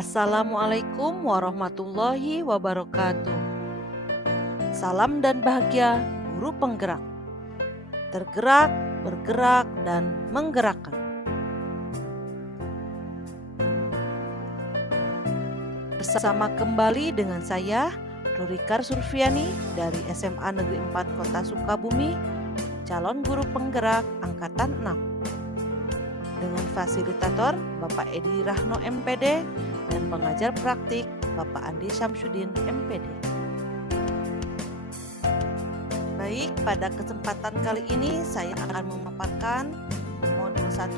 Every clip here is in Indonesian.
Assalamualaikum warahmatullahi wabarakatuh. Salam dan bahagia guru penggerak. Tergerak, bergerak, dan menggerakkan. Bersama kembali dengan saya, Rurikar Surfiani dari SMA Negeri 4 Kota Sukabumi, calon guru penggerak Angkatan 6. Dengan fasilitator Bapak Edi Rahno MPD dan pengajar praktik Bapak Andi Syamsuddin MPD. Baik, pada kesempatan kali ini saya akan memaparkan modul 1.2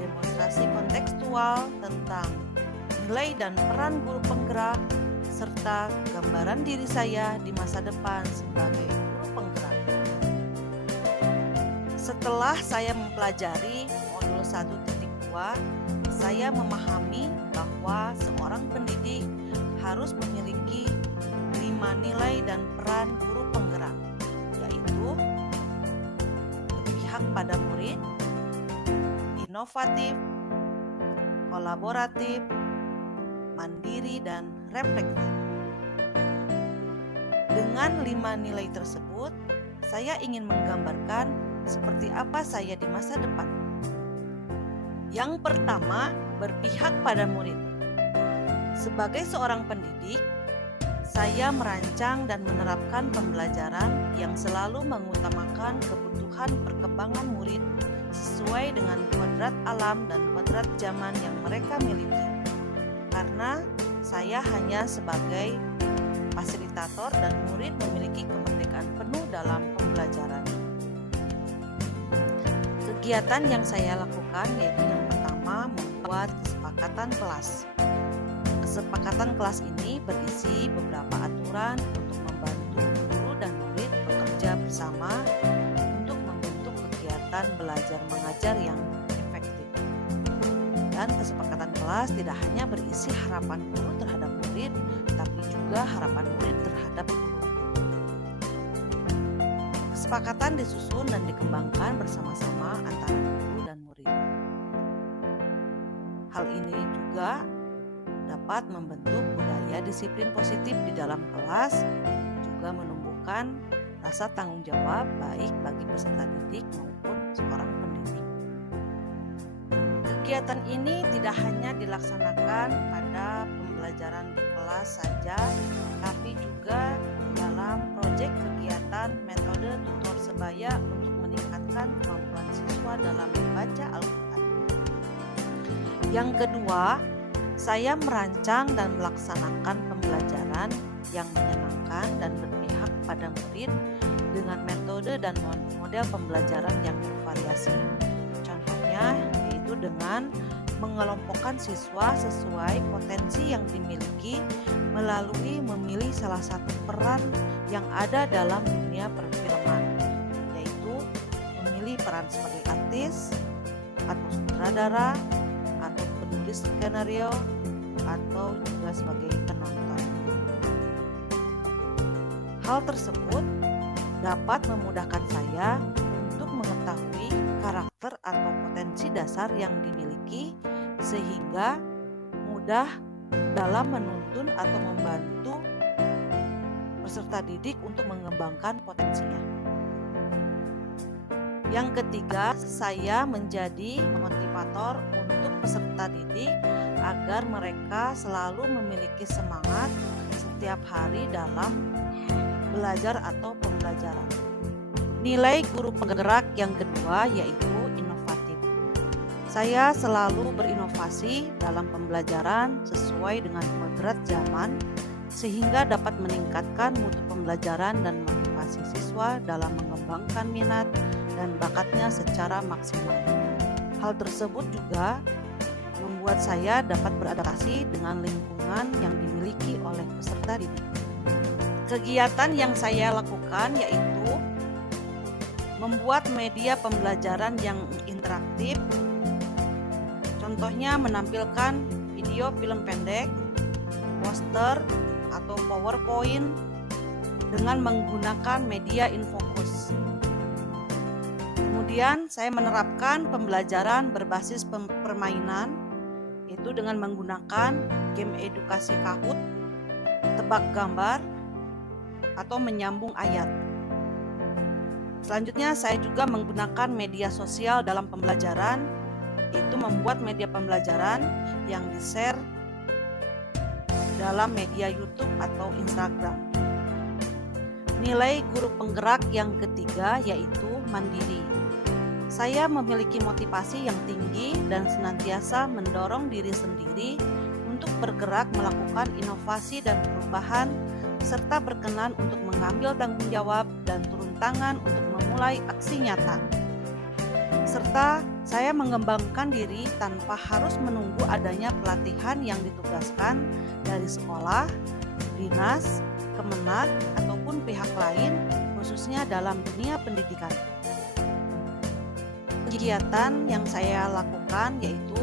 demonstrasi kontekstual tentang nilai dan peran guru penggerak serta gambaran diri saya di masa depan sebagai guru penggerak. Setelah saya mempelajari modul 1.2, saya memahami bahwa seorang pendidik harus memiliki 5 nilai dan peran guru penggerak, yaitu berpihak pada murid, inovatif, kolaboratif, mandiri, dan reflektif. Dengan 5 nilai tersebut, saya ingin menggambarkan seperti apa saya di masa depan. Yang pertama, berpihak pada murid. Sebagai seorang pendidik, saya merancang dan menerapkan pembelajaran yang selalu mengutamakan kebutuhan perkembangan murid sesuai dengan kodrat alam dan kodrat zaman yang mereka miliki. Karena saya hanya sebagai fasilitator dan murid memiliki kemerdekaan penuh dalam pembelajaran. Kegiatan yang saya lakukan yaitu yang pertama, membuat kesepakatan kelas. Kesepakatan kelas ini berisi beberapa aturan untuk membantu guru dan murid bekerja bersama untuk membentuk kegiatan belajar mengajar yang efektif. Dan kesepakatan kelas tidak hanya berisi harapan guru terhadap murid, tapi juga harapan murid terhadap guru. Kesepakatan disusun dan dikembangkan bersama-sama antara guru dan murid. Hal ini juga dapat membentuk budaya disiplin positif di dalam kelas, juga menumbuhkan rasa tanggung jawab baik bagi peserta didik maupun seorang pendidik. Kegiatan ini tidak hanya dilaksanakan pada pembelajaran di kelas saja, tapi juga dalam proyek kegiatan metode tutor sebaya untuk meningkatkan kemampuan siswa dalam membaca Al-Quran. Yang kedua, saya merancang dan melaksanakan pembelajaran yang menyenangkan dan berpihak pada murid dengan metode dan model pembelajaran yang bervariasi. Contohnya yaitu dengan mengelompokkan siswa sesuai potensi yang dimiliki melalui memilih salah satu peran yang ada dalam dunia perfilman, yaitu memilih peran sebagai artis atau sutradara atau penulis skenario atau juga sebagai penonton. Hal tersebut dapat memudahkan saya untuk mengetahui karakter atau potensi dasar yang dimiliki sehingga mudah dalam menuntun atau membantu peserta didik untuk mengembangkan potensinya. Yang ketiga, saya menjadi motivator untuk peserta didik agar mereka selalu memiliki semangat setiap hari dalam belajar atau pembelajaran. Nilai guru penggerak yang kedua yaitu inovatif. Saya selalu berinovasi dalam pembelajaran sesuai dengan kodrat zaman sehingga dapat meningkatkan mutu pembelajaran dan motivasi siswa dalam mengembangkan minat dan bakatnya secara maksimal. Hal tersebut juga membuat saya dapat beradaptasi dengan lingkungan yang dimiliki oleh peserta didik. Kegiatan yang saya lakukan yaitu membuat media pembelajaran yang interaktif. Contohnya menampilkan video film pendek, poster, atau PowerPoint dengan menggunakan media infocus. Kemudian saya menerapkan pembelajaran berbasis permainan yaitu dengan menggunakan game edukasi Kahoot, tebak gambar, atau menyambung ayat. Selanjutnya, saya juga menggunakan media sosial dalam pembelajaran, yaitu membuat media pembelajaran yang di-share dalam media YouTube atau Instagram. Nilai guru penggerak yang ketiga yaitu mandiri. Saya memiliki motivasi yang tinggi dan senantiasa mendorong diri sendiri untuk bergerak melakukan inovasi dan perubahan, serta berkenan untuk mengambil tanggung jawab dan turun tangan untuk memulai aksi nyata. Serta saya mengembangkan diri tanpa harus menunggu adanya pelatihan yang ditugaskan dari sekolah, dinas, Kemenag, ataupun pihak lain, khususnya dalam dunia pendidikan. Kegiatan yang saya lakukan yaitu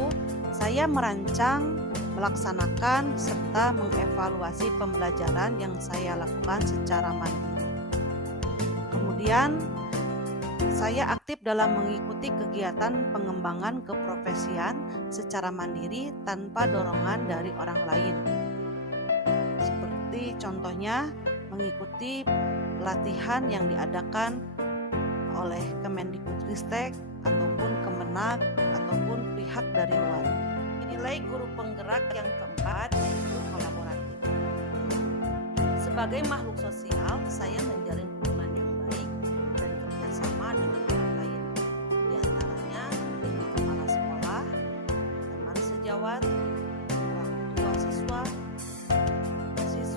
saya merancang, melaksanakan, serta mengevaluasi pembelajaran yang saya lakukan secara mandiri. Kemudian, saya aktif dalam mengikuti kegiatan pengembangan keprofesian secara mandiri tanpa dorongan dari orang lain. Seperti contohnya mengikuti pelatihan yang diadakan oleh Kemendikbudristek ataupun Kemenag ataupun pihak dari luar. Nilai guru penggerak yang keempat yaitu kolaboratif. Sebagai makhluk sosial, saya menjalin hubungan yang baik dan kerjasama dengan orang lain, di antaranya dengan kepala sekolah, teman sejawat, orang tua siswa,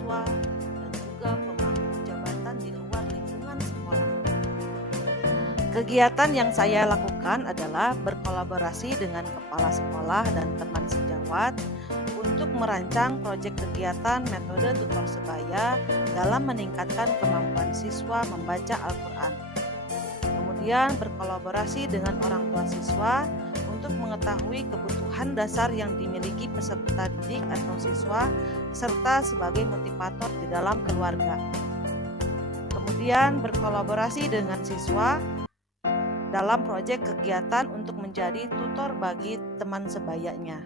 dan juga pemangku jabatan di luar lingkungan sekolah. Kegiatan yang saya lakukan adalah berkolaborasi dengan kepala sekolah dan teman sejawat untuk merancang proyek kegiatan metode tutor sebaya dalam meningkatkan kemampuan siswa membaca Al-Quran. Kemudian berkolaborasi dengan orang tua siswa untuk mengetahui kebutuhan dasar yang dimiliki peserta didik atau siswa, serta sebagai motivator di dalam keluarga. Kemudian berkolaborasi dengan siswa dalam proyek kegiatan untuk menjadi tutor bagi teman sebayanya.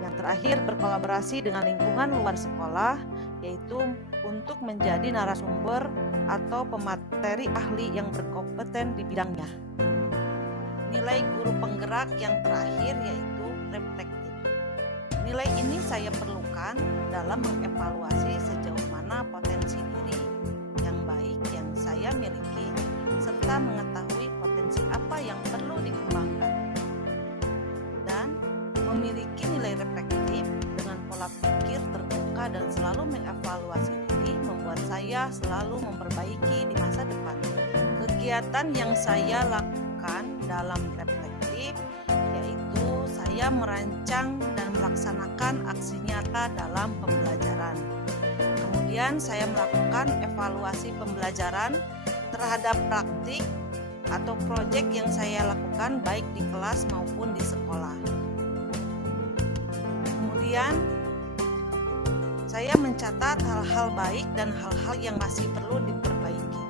Yang terakhir, berkolaborasi dengan lingkungan luar sekolah, yaitu untuk menjadi narasumber atau pemateri ahli yang berkompeten di bidangnya. Nilai guru penggerak yang terakhir yaitu reflektif. Nilai ini saya perlukan dalam mengevaluasi sejauh mana potensi diri yang baik yang saya miliki, serta mengetahui potensi apa yang perlu dikembangkan. Dan memiliki nilai reflektif dengan pola pikir terbuka dan selalu mengevaluasi diri membuat saya selalu memperbaiki di masa depan. Kegiatan yang saya lakukan dalam reflektif yaitu saya merancang dan melaksanakan aksi nyata dalam pembelajaran. Kemudian saya melakukan evaluasi pembelajaran terhadap praktik atau proyek yang saya lakukan baik di kelas maupun di sekolah. Kemudian saya mencatat hal-hal baik dan hal-hal yang masih perlu diperbaiki.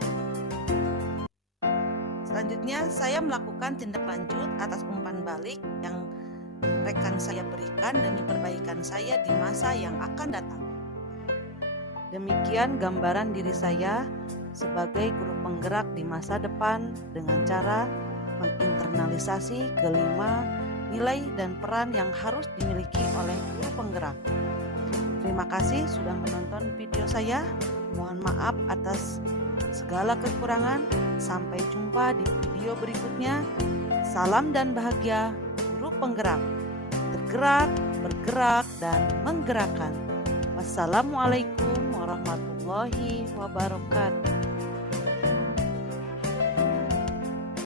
Selanjutnya, saya melakukan tindak lanjut atas umpan balik yang rekan saya berikan demi perbaikan saya di masa yang akan datang. Demikian gambaran diri saya sebagai guru penggerak di masa depan dengan cara menginternalisasi kelima nilai dan peran yang harus dimiliki oleh guru penggerak. Terima kasih sudah menonton video saya. Mohon maaf atas segala kekurangan. Sampai jumpa di video berikutnya. Salam dan bahagia guru penggerak. Tergerak, bergerak, dan menggerakkan. Wassalamualaikum warahmatullahi wabarakatuh.